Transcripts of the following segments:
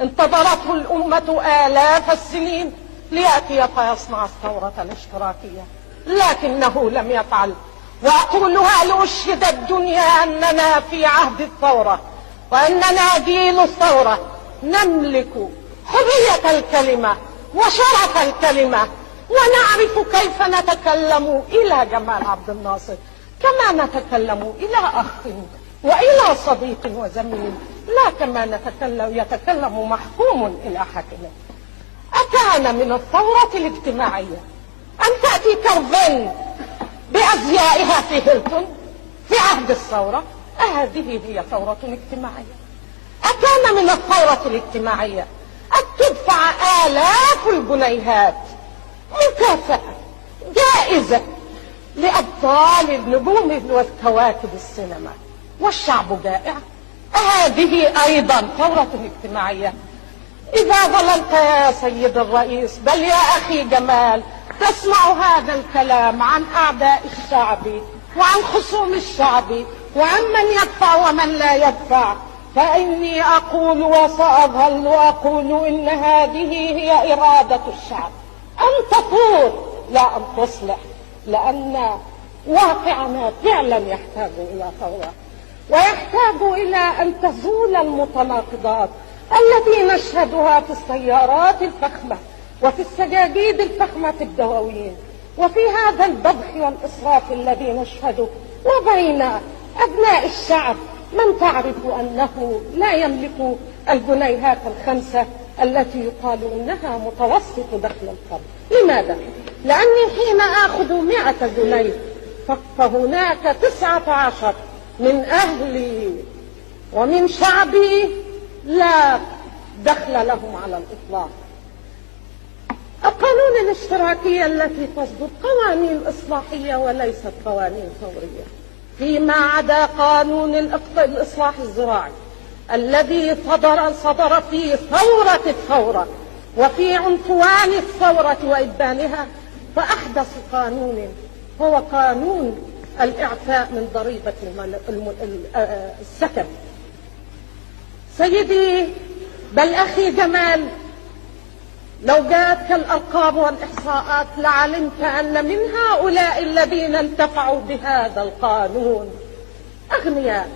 انتظرته الأمة آلاف السنين ليأتي فيصنع الثورة الاشتراكية، لكنه لم يفعل. وأقولها لأشهد الدنيا أننا في عهد الثورة، وأننا جيل الثورة، نملك حرية الكلمة وشرف الكلمة، ونعرف كيف نتكلم إلى جمال عبد الناصر كما نتكلم إلى أخ وإلى صديق وزميل، لا كما يتكلم محكوم إلى حاكم. أكان من الثورة الاجتماعية أن تأتي كارفين بأزيائها في هيلتون في عهد الثورة؟ هذه هي ثورة اجتماعية. أكان من الثورة الاجتماعية أن تدفع آلاف الجنيهات مكافأة جائزة لأبطال النجوم والكواكب السينما والشعب جائع؟ هذه أيضا ثورة اجتماعية. إذا ظللت يا سيد الرئيس، بل يا أخي جمال، تسمع هذا الكلام عن أعداء الشعب وعن خصوم الشعب وعن من يدفع ومن لا يدفع، فإني أقول وسأظل أقول إن هذه هي إرادة الشعب أن تثور لا أن تصلح، لأن واقعنا فعلا يحتاج إلى ثورة، ويحتاج إلى أن تزول المتناقضات التي نشهدها في السيارات الفخمة وفي السجاجيد الفخمة في الدواوين، وفي هذا البذخ والإسراف الذي نشهده، وبين أبناء الشعب من تعرف أنه لا يملك الجنيهات الخمسة التي يقال إنها متوسط دخل الفرد. لماذا؟ لأني حين آخذ 100 جنيه فهناك 19 من أهلي ومن شعبي لا دخل لهم على الإطلاق. القانون الاشتراكية التي تصدر قوانين إصلاحية وليست قوانين ثورية، فيما عدا قانون الإصلاح الزراعي الذي صدر في ثورة الثورة وفي عنفوان الثورة وإبانها، فأحدث قانون هو قانون الإعفاء من ضريبة السكن. سيدي بل أخي جمال، لو جاءتك الأرقام والإحصاءات لعلمت أن من هؤلاء الذين انتفعوا بهذا القانون أغنياء،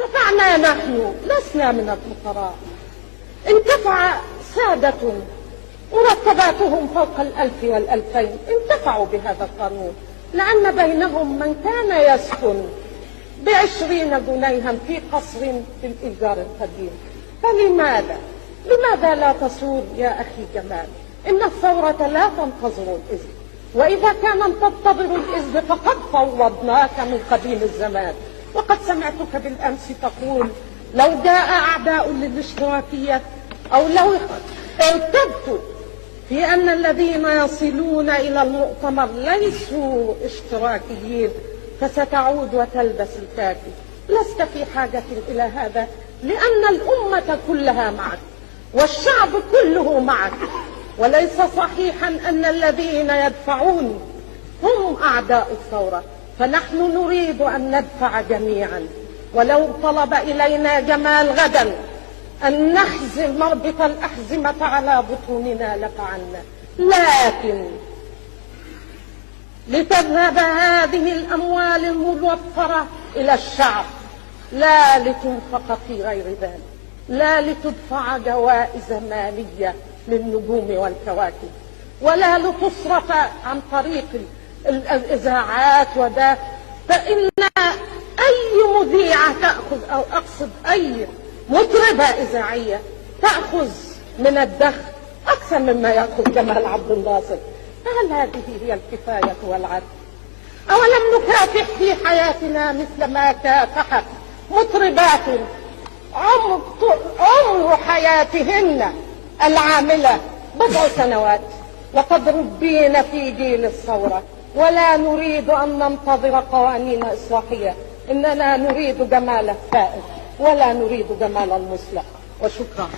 وانتفعنا نحن لسنا من الفقراء. انتفع سادة مرتباتهم فوق 1000 و2000 انتفعوا بهذا القانون، لأن بينهم من كان يسكن ب20 جنيها في قصر في الإيجار القديم. لماذا لا تصور يا أخي جمال؟ إن الثورة لا تنتظر الإذن، وإذا كان تنتظر الإذن فقد فوضناك من قديم الزمان. وقد سمعتك بالأمس تقول لو جاء أعداء للاشتراكية، أو لو ارتبت في أن الذين يصلون إلى المؤتمر ليسوا اشتراكيين فستعود وتلبس الكاكي. لست في حاجة إلى هذا، لأن الأمة كلها معك والشعب كله معك، وليس صحيحا أن الذين يدفعون هم أعداء الثورة، فنحن نريد أن ندفع جميعا. ولو طلب إلينا جمال غدا أن نحزم مربط الأحزمة على بطوننا لفعلنا، لكن لتذهب هذه الأموال الموفرة إلى الشعب، لا لتنفق في غير ذلك، لا لتدفع جوائز مالية للنجوم والكواكب، ولا لتصرف عن طريق الإذاعات وده. فإن أي مذيعة تأخذ، أو أقصد أي مطربة إذاعية تأخذ من الدخل أكثر مما يأخذ جمال عبد الناصر، فهل هذه هي الكفاية والعدل؟ أولم نكافح في حياتنا مثل ما كافحت مطربات عمر حياتهن العاملة 7 سنوات؟ وقد ربينا في جيل الثورة، ولا نريد أن ننتظر قوانين إصلاحية، إننا نريد جمال الفائز ولا نريد جمال المصلح. وشكرا.